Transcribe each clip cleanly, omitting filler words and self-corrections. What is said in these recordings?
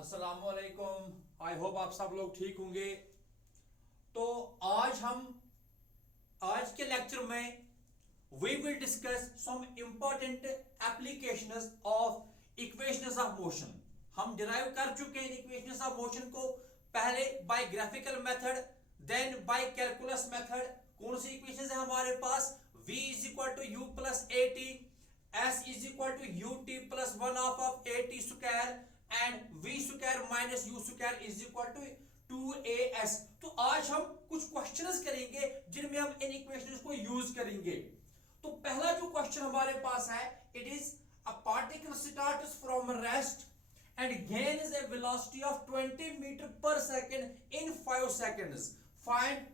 अस्सलामुअलैकुम। I hope आप सब लोग ठीक होंगे। तो आज के लेक्चर में we will discuss some important applications of equations of motion. हम डिराइव कर चुके हैं इक्वेशंस ऑफ मोशन को, पहले बाय graphical method, then by calculus method. कौन सी इक्वेशंस है हमारे पास? v is equal to u plus A t, s is equal to u t plus one of a t square and v square minus u square is equal to 2as। तो आज हम कुछ questions करेंगे जिनमें हम इन equations को use करेंगे। तो पहला जो क्वेश्चन हमारे पास है, it is a particle starts from rest and gains a velocity of 20 meter per second in 5 seconds. Find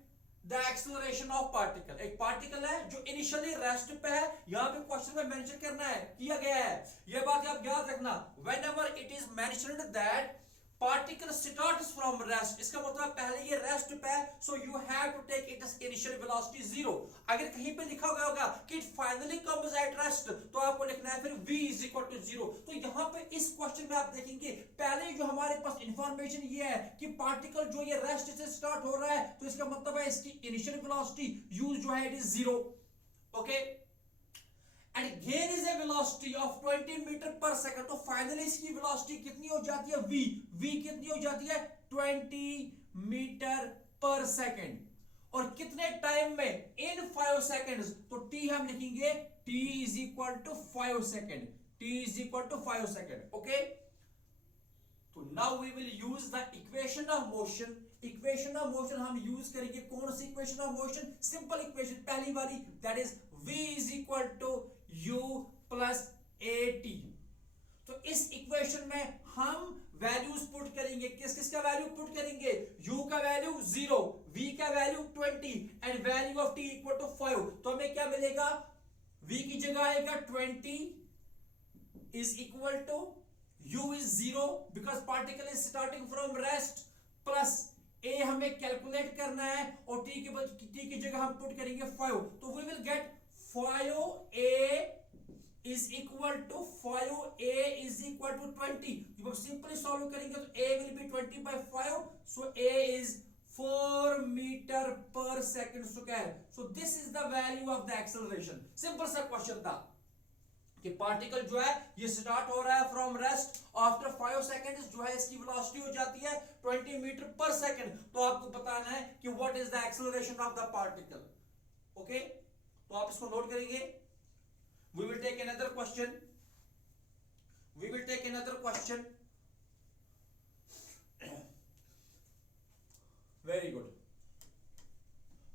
the acceleration of particle। एक पार्टिकल है जो इनिशियली रेस्ट पे है, यहां पे क्वेश्चन में मेंशन करना है, किया गया है। ये बात आप याद रखना, whenever it is mentioned that particle starts from rest, इसका मतलब पहले ये रेस्ट पे है, so you have to take its initial velocity 0। अगर कहीं पे लिखा गया होगा कि it finally comes at rest, तो आपको लिखना है फिर v is equal to 0। तो यहाँ पे इस क्वेश्चन में आप देखेंगे पहले जो हमारे पास इंफॉर्मेशन ये है कि पार्टिकल जो ये रेस्ट से स्टार्ट हो रहा है, तो इसका मतलब है इसकी इनिशियल वेलोसिटी u जो है it is 0। Okay, and gain is a velocity of 20 metre per second. तो फाइनली इसकी वेलोसिटी कितनी हो जाती है? v कितनी हो जाती है? 20 मीटर पर सेकंड। और कितने टाइम में? इन 5 सेकंड्स। तो t हम लिखेंगे t is equal to 5 second, t is equal to 5 second. Okay, तो now we will use the equation of motion. Equation of motion हम यूज करेंगे, कौन सी equation of motion? Simple equation पहली वाली, that is v is equal to u plus A T. तो इस equation में हम वैल्यूज पुट करेंगे, किस किस का वैल्यू पुट करेंगे? u का वैल्यू 0, v का value 20 and value of t equal to 5। तो हमें क्या मिलेगा? v की जगह आएगा 20 is equal to u is 0 because particle is starting from rest, plus a हमें कैलकुलेट करना है और t की जगह हम पुट करेंगे 5। तो we will get 5a is equal to 5a is equal to 20। जब हम सिंपली सॉल्व करेंगे तो a will be 20 by 5, so a is 4 metre per second square. So this is the value of the acceleration। Simple सा question था कि particle जो है ये स्टार्ट हो रहा है फ्रॉम रेस्ट, आफ्टर 5 सेकंड्स जो है इसकी वेलोसिटी हो जाती है 20 मीटर पर सेकंड। तो आपको बताना है कि what is the acceleration of the particle. Okay, तो आप इसको नोट करेंगे। We will take another question. Very good.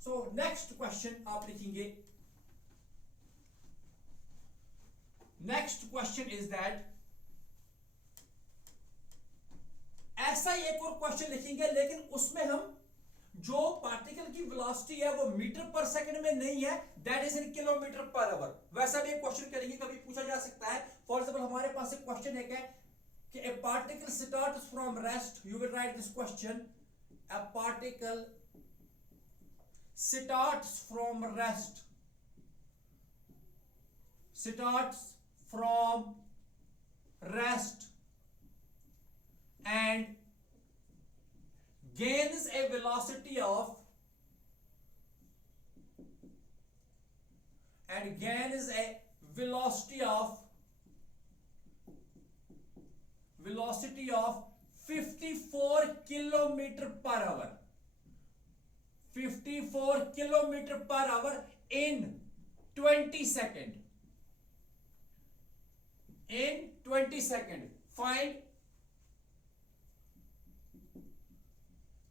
So next question आप लिखेंगे, नेक्स्ट क्वेश्चन इज दैट, ऐसा एक और क्वेश्चन लिखेंगे लेकिन उसमें हम जो पार्टिकल की वेलोसिटी है वो मीटर पर सेकंड में नहीं है, that is in kilometre per our. वैसा भी एक क्वेश्चन करेंगे, कभी पूछा जा सकता है। फॉर एग्जांपल हमारे पास एक क्वेश्चन है कि ए particle starts from rest, you will write this question, a particle starts from rest, starts from rest and gains a velocity of velocity of 54 kilometer per hour, 54 kilometer per hour in 20 second, in 20 second। Find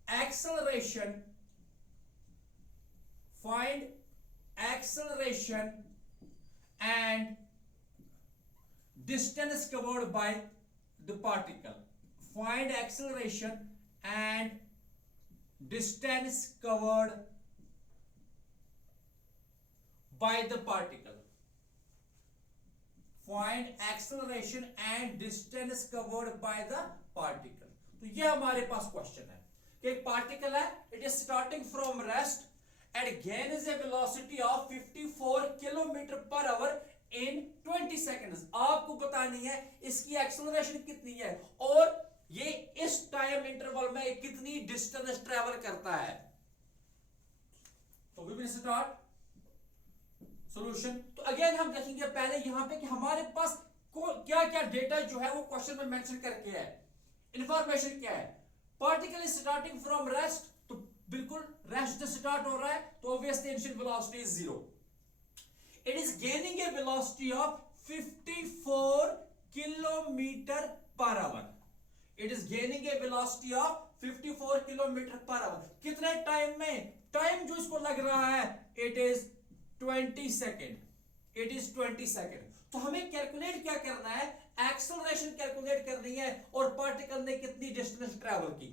acceleration, and distance covered by the particle। Find acceleration and distance covered by the particle। Find acceleration and distance covered by the particle। तो ये हमारे पास question है कि एक particle है, it is starting from rest and gains a velocity of 54 kilometre per hour in 20 seconds. आपको बतानी है इसकी एक्सेलरेशन कितनी है और ये इस टाइम इंटरवल में कितनी डिस्टेंस ट्रेवल करता है। तो वी विल स्टार्ट सॉल्यूशन। तो अगेन हम देखेंगे पहले यहां पे कि हमारे पास क्या क्या डेटा जो है वो क्वेश्चन में मेंशन करके है, इंफॉर्मेशन क्या है। Particle is starting from rest, तो बिल्कुल रेस्ट से स्टार्ट हो रहा है, तो obviously initial velocity is 0। It is gaining A velocity of 54 kilometre per hour. It is gaining A velocity of 54 kilometre per our. कितने टाइम में? टाइम जो इसको लग रहा है it is 20 second. It is 20 second. तो हमें कैलकुलेट क्या करना है? एक्सेलरेशन कैलकुलेट करनी है और पार्टिकल ने कितनी डिस्टेंस ट्रैवल की।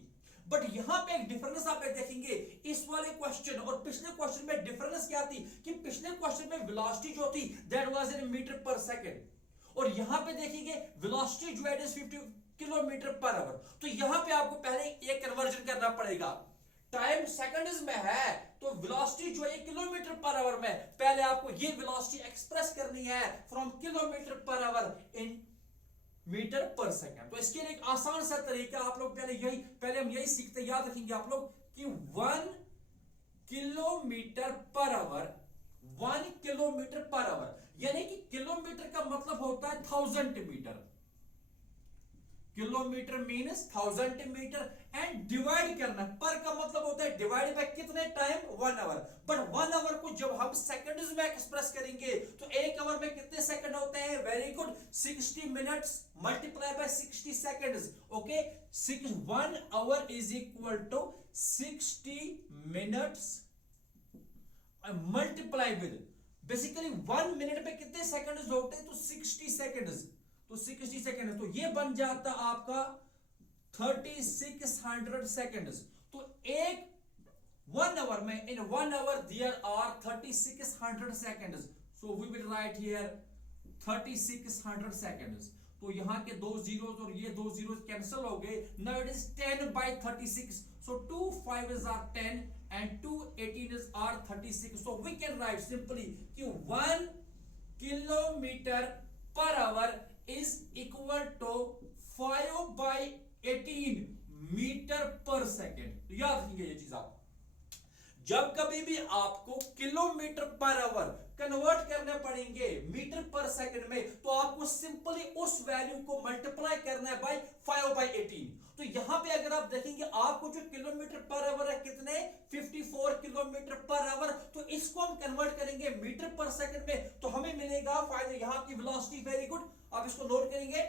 बट यहां पे एक डिफरेंस आप देखेंगे इस वाले क्वेश्चन और पिछले क्वेश्चन में। डिफरेंस क्या थी कि पिछले क्वेश्चन में वेलोसिटी जो थी that was in metre per second, और यहां पे देखिए वेलोसिटी जो है 50 किलोमीटर पर आवर। तो यहां पे आपको पहले एक कन्वर्जन करना पड़ेगा। टाइम सेकंड्स में है तो वेलोसिटी जो है किलोमीटर पर आवर में, पहले आपको ये वेलोसिटी एक्सप्रेस करनी है from kilometre per hour in metre per second. तो इसके लिए एक आसान सा तरीका आप लोग पहले हम यही सीखते, याद रखेंगे आप लोग कि 1 kilometre per our, 1 kilometre per our, यानी कि किलोमीटर का मतलब होता है 1000 metre. Kilometre means 1000 metre and divide करना, पर का मतलब होता है डिवाइड बाय कितने टाइम? 1 आवर। बट 1 आवर को जब हम सेकंड्स में एक्सप्रेस करेंगे तो 1 आवर में कितने सेकंड होते हैं? Very good, 60 minutes multiply by 60 seconds. Okay, 1 hour is equal to 60 minutes multiply with, basically 1 minute में कितने सेकंड्स होते हैं? तो 60 सेकंड्स। तो 60 सेकंड, तो ये बन जाता आपका 3600 सेकंड्स। तो एक 1 आवर में, in 1 hour there are 3600 seconds. So we will write here 3600 seconds. तो यहां के 2 जीरोस और ये 2 जीरोस कैंसिल हो गए। Now it is 10 by 36, so 2 5s are 10 and 2 18s are 36. So we can write simply कि 1 kilometre per hour is equal to 5 by 18 metre per second. तो याद रखिए ये चीज आप, जब कभी भी आपको किलोमीटर पर आवर कन्वर्ट करने पड़ेंगे मीटर पर सेकंड में, तो आपको सिंपली उस वैल्यू को मल्टीप्लाई करना है बाय 5 by 18। तो यहां पे अगर आप देखेंगे आपको जो किलोमीटर पर आवर है कितने? 54 किलोमीटर पर आवर। तो इसको हम कन्वर्ट करेंगे मीटर पर सेकंड में, तो हमें मिलेगा फाइनल यहां की वेलोसिटी। वेरी गुड, आप इसको नोट करेंगे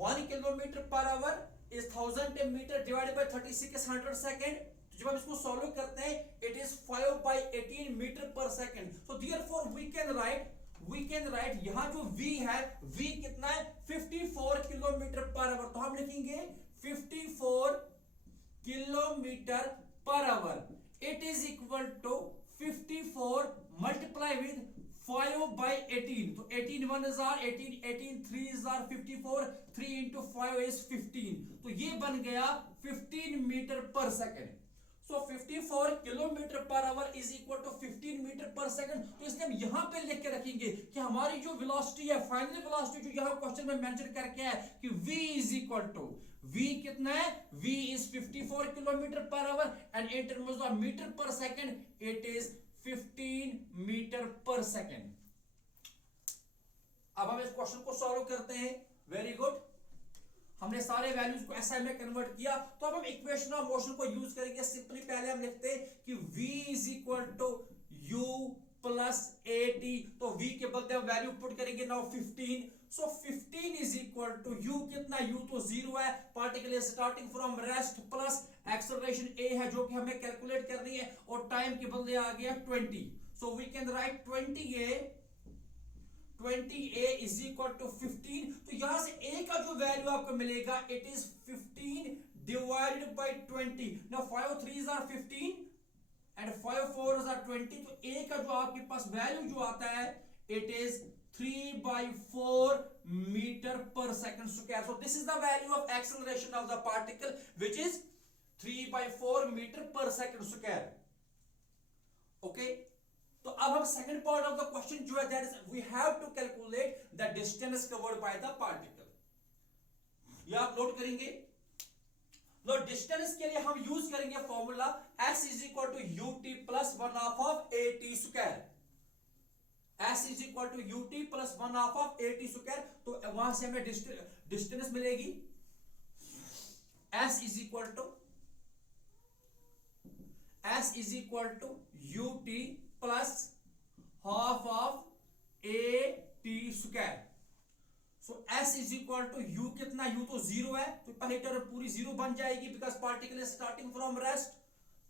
1 kilometre per hour is 1000 metre divided by 3600 second. जब हम इसको सॉल्व करते हैं it is 5 by 18 metre per second. So therefore we can write यहां जो v है, v कितना है? 54 किलोमीटर पर आवर। तो हम लिखेंगे 54 kilometre per hour it is equal to 54 multiply with 5 by 18। तो 18 1s are 18, 18 3s are 54, 3 into 5 is 15। तो ये बन गया 15 metre per second. So 54 kilometre per hour is equal to 15 metre per second. तो इसलिए हम यहां पे लिख के रखेंगे कि हमारी जो वेलोसिटी है, फाइनल वेलोसिटी जो यहां क्वेश्चन में मेंशन करके है कि v is equal to, v कितना है? v is 54 kilometre per hour and in terms of metre per second it is 15 metre per second. अब हम इस क्वेश्चन को सॉल्व करते हैं। वेरी गुड, हमने सारे वैल्यूज को एसआई में कन्वर्ट किया। तो अब हम इक्वेशन ऑफ मोशन को यूज करेंगे। सिंपली पहले हम लिखते हैं कि v is equal to u plus at। तो v के बदले हम वैल्यू पुट करेंगे now 15। So 15 is equal to u कितना? u तो 0 है, particle is starting from rest plus acceleration a है जो कि हमें कैलकुलेट करनी है, और टाइम के बदले आ गया 20। So we can write 20a is equal to 15। तो यहां से a का जो वैल्यू आपको मिलेगा it is 15 divided by 20। Now 5 3s are 15 and 5 4s are 20। तो a का जो आपके पास वैल्यू जो आता है it is 3 by 4 metre per second square. So this is the value of acceleration of the particle which is 3 by 4 metre per second square. Okay, तो अब हम second part of the question जो है that is we have to calculate the distance covered by the particle. ये आप note solve करेंगे। लो distance के लिए हम यूज करेंगे formula s is equal to u t plus one half of a t square. s is equal to u t plus one half of a t square. तो वहां से हमें distance मिलेगी s is equal to u t plus half of a t square. So s is equal to u कितना, u तो zero है तो पहली टर्म पूरी जीरो बन जाएगी because particle is starting from rest,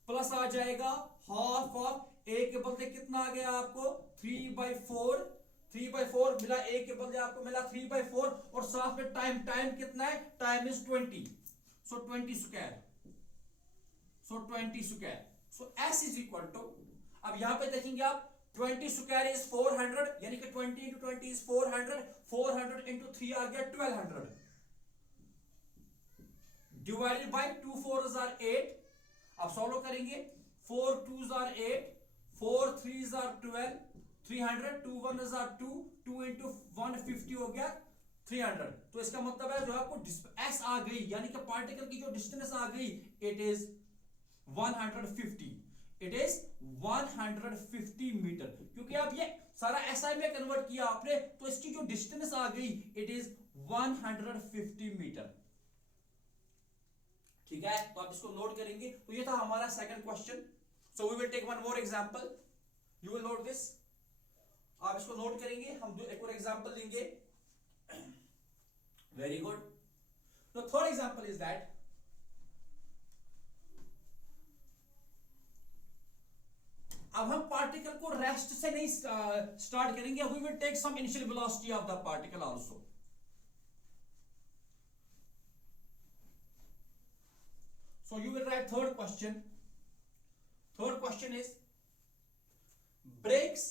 plus आ जाएगा हाफ ऑफ a के बदले कितना आ गया आपको 3/4, 3/4 मिला, a के बदले आपको मिला 3/4 और साथ में टाइम कितना है, time is 20, so 20 square, so 20 square. So s is equal to, अब यहां पे देखेंगे आप 20 स्क्वायर इज 400, यानी कि 20 into 20 इज 400, 400 into 3 आ गया 1200 डिवाइडेड बाय 2 4s are 8। अब सॉल्व करेंगे 4 2s are 8, 4 3s are 12, 300, 2 1s are 2, 2 into 150 हो गया 300। तो इसका मतलब है जो आपको s आ गई यानी कि पार्टिकल की जो डिस्टेंस आ गई it is 150, it is 150 metre. क्योंकि आप ये सारा SI में कन्वर्ट किया आपने तो इसकी जो डिस्टेंस आ गई इट इज 150 मीटर। ठीक है, तो आप इसको नोट करेंगे। तो ये था हमारा second question. So we will take one more example, you will note this. आप इसको नोट करेंगे, हम एक और एग्जांपल लेंगे। Very good. The third example is that अब हम पार्टिकल को रेस्ट से नहीं स्टार्ट करेंगे, we will take some initial velocity of the particle also. So you will write third question. Third question is brakes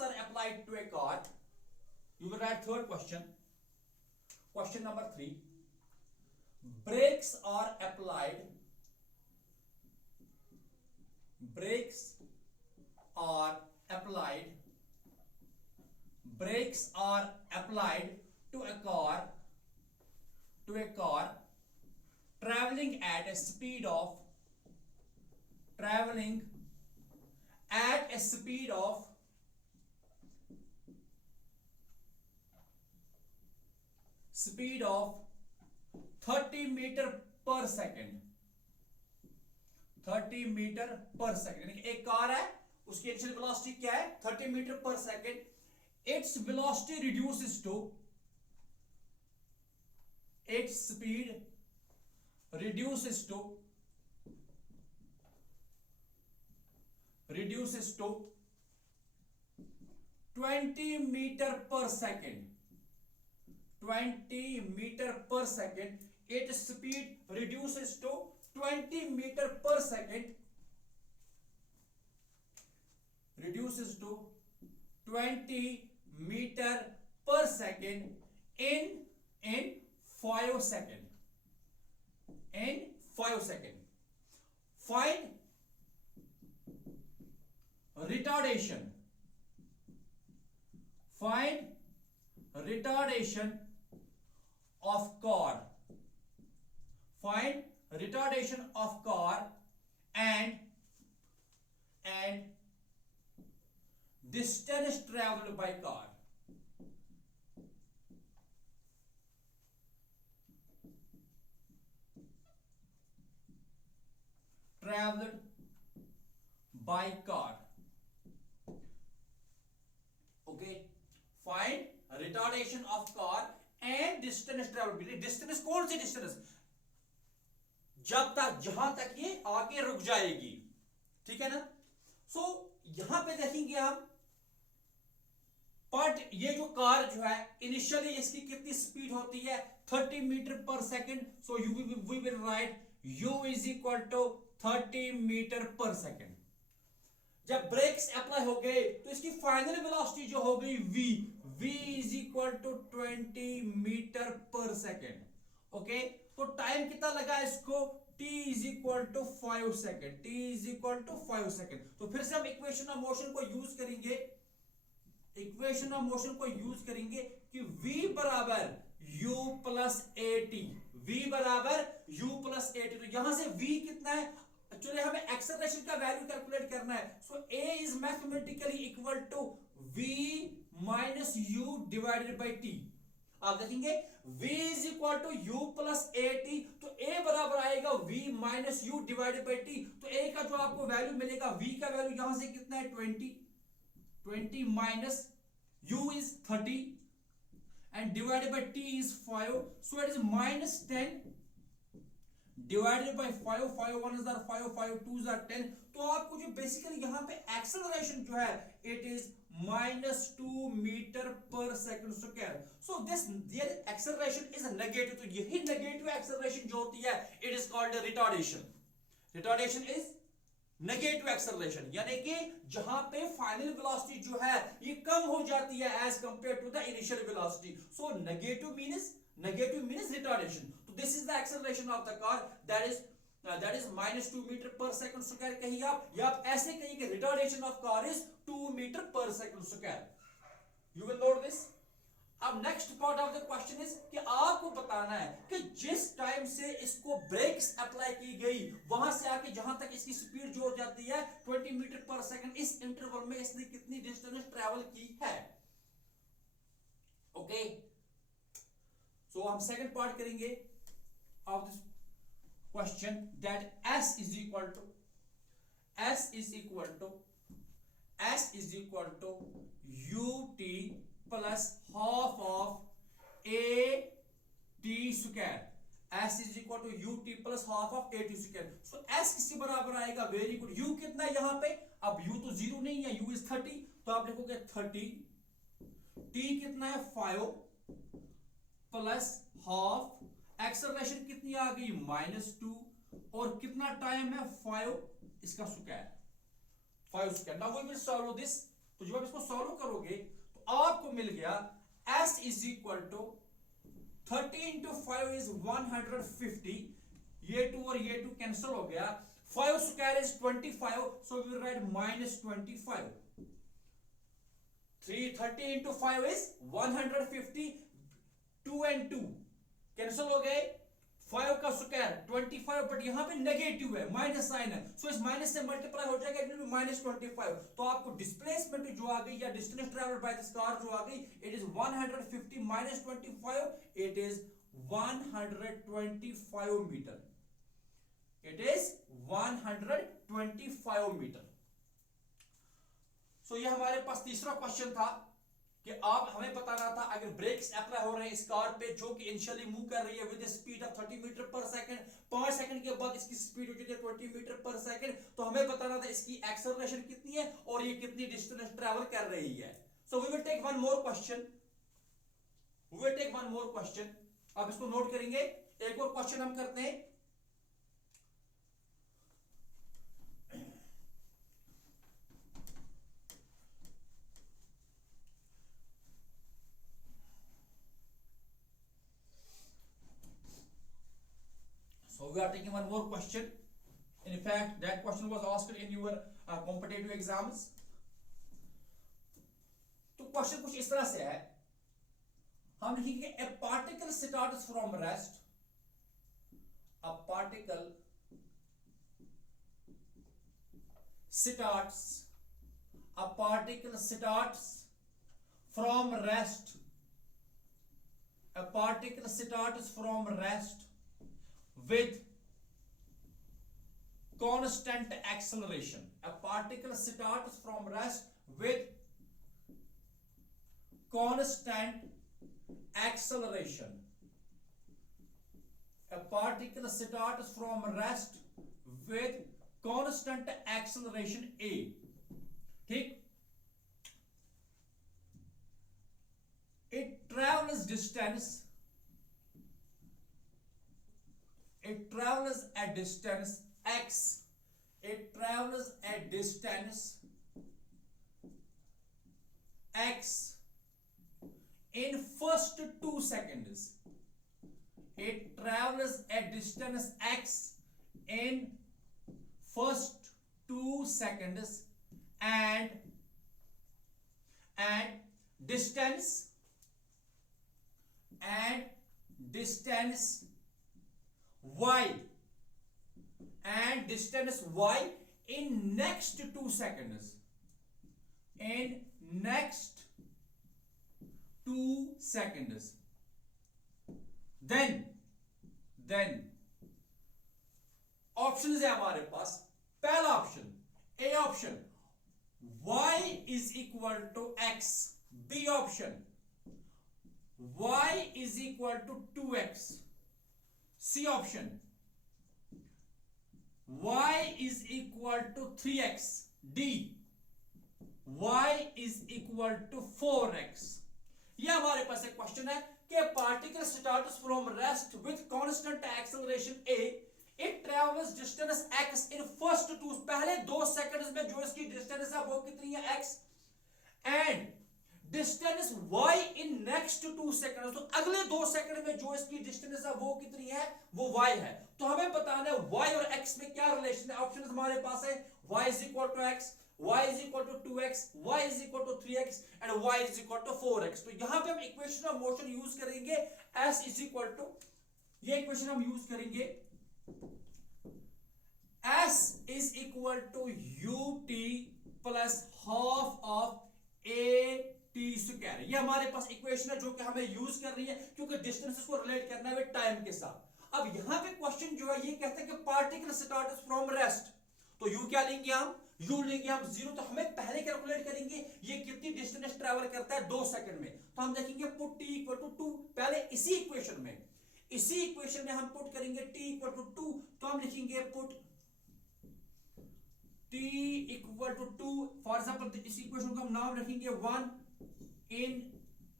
are applied to a car. You will write third question. Question number 3. Brakes are applied. Brakes are applied. Brakes are applied to a car. To a car. Traveling at a speed of 30 meter per second, 30 meter per second। यानी कि एक car है उसकी initial velocity क्या है 30 metre per second. Its velocity reduces to, its speed reduces to 20 meter per second, 20 meter per second। its speed reduces to 20 meter per second, reduces to 20 meter per second in 5 seconds, in 5 seconds। Find retardation, find retardation of car, find retardation of car and distance traveled by car। Traveled by car। Okay, find retardation of car and distance traveled। Distance कौन सी distance, जब तक जहां तक ये आगे रुक जाएगी, ठीक है ना। सो यहां पे देखेंगे हम बट ये जो कार जो है इनिशियली इसकी कितनी स्पीड होती है 30 metre per second. So we will write u is equal to 30 metre per second. जब ब्रेक्स अप्लाई हो गए तो इसकी फाइनल वेलोसिटी जो हो गई v is equal to 20 metre per second. Okay, तो टाइम कितना लगा इसको, t is equal to 5 second, t is equal to 5 second. तो फिर से हम इक्वेशन ऑफ मोशन को यूज करेंगे, इक्वेशन ऑफ मोशन को यूज करेंगे कि v बराबर u प्लस at, v बराबर u प्लस ए टी। तो यहां से v कितना है, एक्चुअली हमें एक्सेलरेशन का वैल्यू कैलकुलेट करना है। So a is mathematically equal to v minus u divided by t। आप देखेंगे v is equal to u plus A T, तो a बराबर आएगा v minus u divided by t. तो a का जो आपको वैल्यू मिलेगा, v का वैल्यू यहां से कितना है 20 minus u is 30 and divided by t is 5, so it is minus 10 divided by 5, 5 1s are 5, 5 2s are 10। तो आपको जो बेसिकली यहां पे एक्सेलरेशन जो है it is -2 metre per second square. So this there acceleration is negative, तो यही negative acceleration जो होती है it is called retardation. Retardation is negative acceleration, यानी कि जहां पे फाइनल वेलोसिटी जो है ये कम हो जाती है as compare to the initial velocity. So negative means retardation. तो this is the acceleration of the car, that is -2 metre per second square कहिए आप, या आप ऐसे कहिए कि retardation of car is 2 metre per second square. You will note this. अब next part of the question is कि आपको बताना है कि जिस टाइम से इसको ब्रेक्स अप्लाई की गई वहां से आके जहां तक इसकी स्पीड जो हो जाती है 20 मीटर पर सेकंड, इस इंटरवल में इसने कितनी डिस्टेंस ट्रैवल की है। ओके, सो हम सेकंड पार्ट करेंगे of this question, that s is equal to ut plus half of a t square. s is equal to u t plus half of a t square. So s किसके बराबर आएगा, very good. u कितना है यहां पे, अब u तो 0 नहीं है, u इज 30, तो आप लिखोगे 30, t कितना है 5 प्लस हाफ, एक्सेलरेशन कितनी आ गई -2, और कितना टाइम है 5, इसका square 5 square. Now we will solve this. तो जब आप इसको सॉल्व करोगे तो आपको मिल गया s is equal to 30 into 5 is 150, ये 2 और ये 2 कैंसिल हो गया, 5 square is 25, so we will write -25। 30 into 5 is 150, 2 and 2 cancel हो गए, 5 का स्क्वायर 25, बट यहां पे नेगेटिव है, माइनस साइन है, सो इस माइनस से मल्टीप्लाई हो जाएगा, इट विल बी -25। तो आपको डिस्प्लेसमेंट जो आ गई या distance travelled by this car जो आ गई, it is 150 minus 25, it is 125 metre. It is 125 metre. So ये हमारे पास तीसरा क्वेश्चन था कि आप हमें बताना था अगर ब्रेक्स अप्लाई हो रहे हैं इस कार पे जो कि इनिशियली मूव कर रही है with speed of 30 metre per second, 5 second के बाद इसकी स्पीड हो जाती है 20 मीटर पर सेकंड, तो हमें बताना था इसकी एक्सेलरेशन कितनी है और ये कितनी डिस्टेंस ट्रैवल कर रही है। So we will take one more question, आप इसको नोट करेंगे। एक और क्वेश्चन हम करते हैं। So we are taking one more question. In fact, that question was asked in your competitive exams. तो क्वेश्चन कुछ इस तरह से है, हम लिखेंगे a particle starts from rest. A particle starts from rest. A particle starts from rest with constant acceleration. A particle starts from rest with constant acceleration. A particle starts from rest with constant acceleration a. ठीक, it travels a distance x. It travels a distance x in first 2 seconds. It travels a distance x in first 2 seconds and distance y and distance y in next 2 seconds. In next 2 seconds. Then option है हमारे पास. पहला option, A option y is equal to x. B option y is equal to 2x. C option y is equal to 3x. D y is equal to 4x. यह हमारे पास एक question है कि particle starts from rest with constant acceleration a. It travels distance x in first 2, पहले 2 seconds में जो इसकी distance है वो कितनी है x, and distance y in next 2 seconds, तो अगले 2 सेकंड में जो इसकी डिस्टेंस है वो कितनी है, वो y है. तो हमें बताना है y और x में क्या रिलेशन है. ऑप्शन हमारे पास है y is equal to x, y is equal to 2x, y is equal to 3x and y is equal to 4x. तो यहां पे हम इक्वेशन ऑफ मोशन यूज करेंगे s is equal to, ये equation हम use करेंगे s is equal to ut plus half of at square. ये हमारे पास इक्वेशन है जो कि हमें यूज कर रही है क्योंकि डिस्टेंसेस को रिलेट करना है विद टाइम के साथ. अब यहां पे क्वेश्चन जो है ये कहता है कि पार्टिकल स्टार्ट्स फ्रॉम रेस्ट, तो u क्या लेंगे हम, u लेंगे हम 0. तो हमें पहले कैलकुलेट करेंगे ये कितनी डिस्टेंस ट्रैवल करता है 2 सेकंड में. तो हम देखेंगे पुट t इक्वल टू 2. पहले इसी इक्वेशन में हम पुट करेंगे t इक्वल टू 2. तो हम लिखेंगे put t equal to 2. For example इस इक्वेशन को हम नाम रखेंगे 1 इन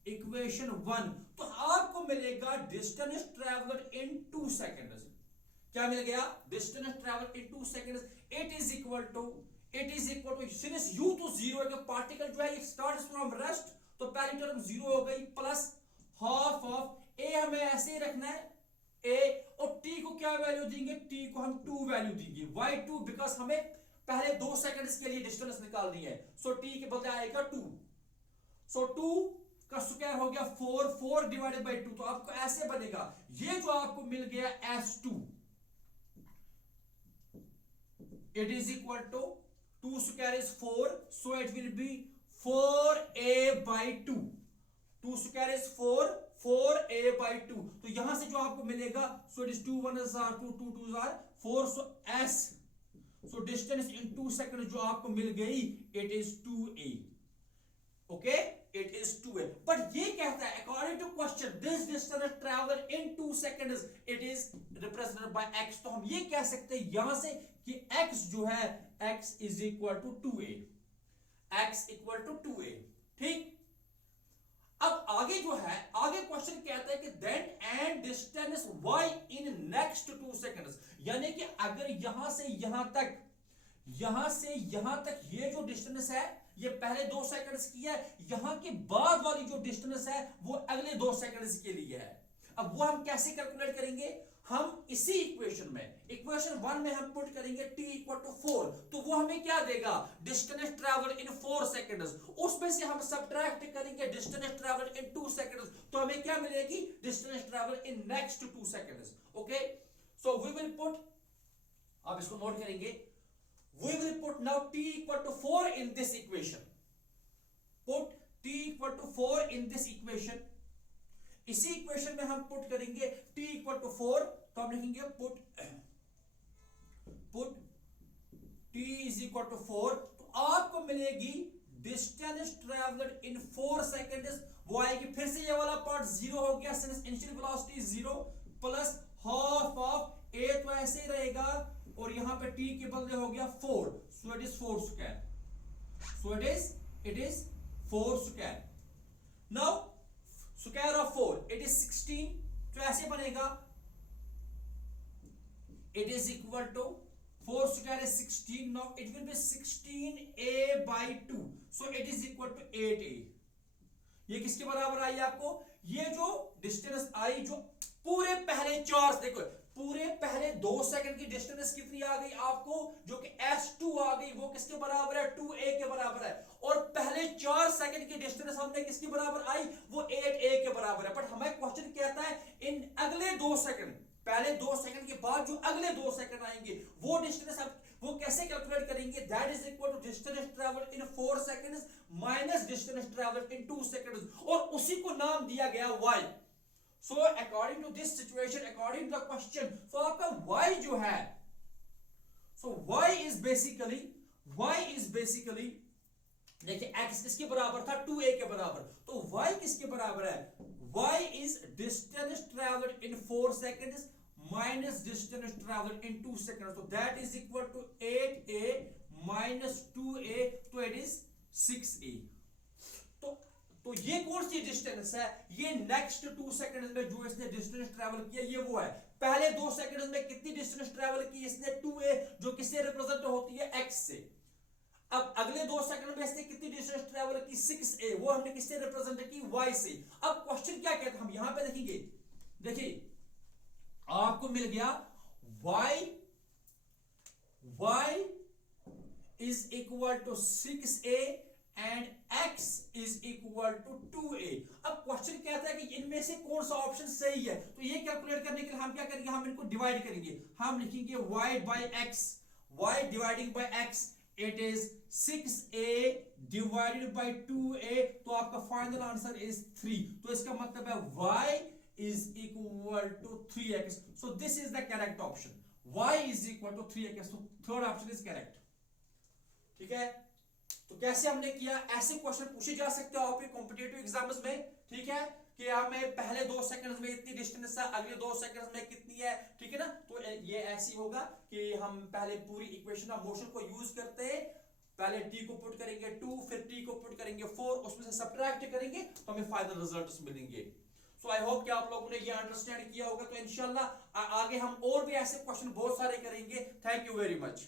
इक्वेशन 1. तो आपको मिलेगा डिस्टेंस ट्रैवल्ड इन 2 सेकंड्स. क्या मिल गया, distance travelled in 2 seconds. It is equal to since u तो 0 है, पार्टिकल जो है ये स्टार्ट्स फ्रॉम रेस्ट, तो पहली टर्म 0 हो गई, प्लस हाफ ऑफ a हमें ऐसे ही रखना है a, और t को क्या वैल्यू देंगे, t को हम 2 वैल्यू देंगे, y2 बिकॉज हमें पहले 2 सेकंड्स के लिए डिस्टेंस निकालनी है. सो t के बदले आएगा 2. सो 2 का स्क्वायर हो गया 4 डिवाइडेड बाय 2. तो आपको ऐसे बनेगा, ये जो आपको मिल गया s2, it is equal to 2 square is 4, so it will be 4a by 2. 2 square is 4a by 2. तो यहां से जो आपको मिलेगा, so it is 2 1s are 2 2 2s are 4, so s, so distance in 2 seconds जो आपको मिल गई, it is 2a. okay, it is 2a. but ये कहता है according to question this distance travel in 2 seconds it is represented by x. तो हम ये कह सकते हैं यहां से कि x जो है x is equal to 2a. x equal to 2a. ठीक. अब आगे जो है, आगे क्वेश्चन कहता है कि then and distance y in next 2 seconds. यानी कि अगर यहां से यहां तक ये जो डिस्टेंस है ये पहले 2 सेकंड्स की है, यहां के बाद वाली जो डिस्टेंस है वो अगले 2 सेकंड्स के लिए है. अब वो हम कैसे कैलकुलेट करेंगे, हम इसी इक्वेशन 1 में हम पुट करेंगे t इक्वल टू 4. तो वो हमें क्या देगा, डिस्टेंस ट्रैवल इन 4 सेकंड्स. उसमें से हम सब्ट्रैक्ट करेंगे डिस्टेंस ट्रैवल इन 2 सेकंड्स. तो हमें क्या मिलेगी, distance travel in next 2 seconds. Okay, so we will put, आप इसको नोट करेंगे, we will put now t equal to 4 in this equation. Put t equal to 4 in this equation. इसी equation में हम पुट करेंगे t equal to 4. तो हम लिखेंगे put t is equal to 4. तो आपको मिलेगी डिस्टेंस ट्रैवल्ड इन 4 सेकंड्स. वो आएगी, फिर से ये वाला पार्ट 0 हो गया since initial velocity 0, plus half of a तो ऐसे ही रहेगा, और यहां पे t के बदले हो गया 4, so it is 4 square. So it is 4 square. Now square of 4 it is 16. तो ऐसे बनेगा, it is equal to 4 square is 16. Now it will be 16a by 2, so it is equal to 8a. ये किसके बराबर आई आपको, ये जो distance आई जो पूरे पहले 4, देखो पूरे पहले 2 सेकंड की डिस्टेंस कितनी आ गई आपको, जो कि s2 आ गई, वो किसके बराबर है, 2a के बराबर है. और पहले 4 सेकंड की डिस्टेंस हमने किसके बराबर आई, वो 8a के बराबर है. बट हमें क्वेश्चन कहता है इन अगले 2 सेकंड पहले 2 सेकंड के बाद जो अगले 2 सेकंड आएंगे वो डिस्टेंस आप वो कैसे कैलकुलेट करेंगे, that is equal to distance travelled in 4 seconds minus distance travelled in 2 seconds, और उसी को नाम दिया गया y। So according to this situation, according to the question, तो आपका y जो है, सो y इज बेसिकली देखिए x किसके बराबर था, 2a के बराबर, तो y किसके बराबर है, y is distance travelled in 4 seconds minus distance travelled in 2 seconds, तो that is equal to 8a minus 2a, तो इट इज 6a। तो ये कौन सी डिस्टेंस है, ये नेक्स्ट 2 सेकंड्स में जो इसने डिस्टेंस ट्रैवल किया ये वो है। पहले 2 सेकंड्स में कितनी डिस्टेंस ट्रैवल की इसने, 2a, जो किससे रिप्रेजेंट होती है, x से। अब अगले 2 सेकंड में इसने कितनी डिस्टेंस ट्रैवल की, 6a, वो हमने किससे रिप्रेजेंट की, y से। अब क्वेश्चन क्या कहता है, हम यहां पे देखेंगे, देखिए आपको मिल गया y is equal to 6a and x is equal to 2a। अब क्वेश्चन कहता है कि इनमें से कौन सा ऑप्शन सही है, तो ये कैलकुलेट करने के लिए हम क्या करेंगे, हम इनको डिवाइड करेंगे, हम लिखेंगे y by x, y dividing by x, it is 6a divided by 2a, तो आपका फाइनल आंसर इज 3, तो इसका मतलब है y is equal to 3x, so this is the correct option, y is equal to 3x, तो third option is correct. ठीक है, तो कैसे हमने किया, ऐसे क्वेश्चन पूछे जा सकते हो आपके कॉम्पिटिटिव एग्जाम्स में। ठीक है, कि हमें पहले 2 सेकंड्स में इतनी डिस्टेंस है, अगले 2 सेकंड्स में कितनी है, ठीक है ना। तो ये ऐसी होगा कि हम पहले पूरी इक्वेशन ऑफ मोशन को यूज करते हैं, पहले t को पुट करेंगे 2, फिर t को पुट करेंगे 4, उसमें से सब्ट्रैक्ट करेंगे तो हमें फाइनल रिजल्ट्स मिलेंगे। सो आई होप कि आप लोगों ने ये अंडरस्टैंड किया होगा, तो इंशाल्लाह आगे हम और भी ऐसे क्वेश्चन बहुत सारे करेंगे। Thank you very much.